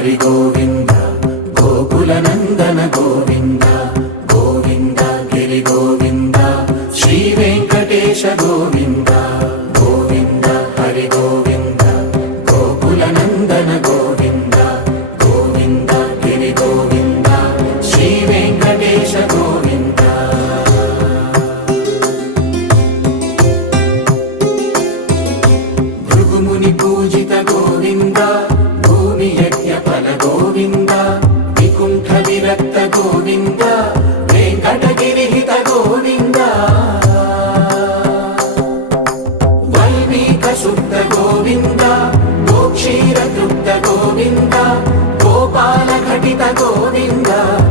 హరి గోవింద గోకుల నందన గోవింద గోవింద గిరి గోవింద శ్రీ వెంకటేశ గోవింద గోవింద హరి గోవింద గోకుల నందన గోవింద గోవింద గిరి గోవింద శ్రీ వెంకటేశ గోవింద భృగుముని పూజిత గోవింద భూమి యజ్ఞ ఫల గోవింద వికుంఠ విరక్త గోవింద వెంకటగిరిహిత గోవింద వల్మీక శుద్ధ గోవింద గోక్షీర తృప్త గోవింద గోపాల ఘటిత గోవింద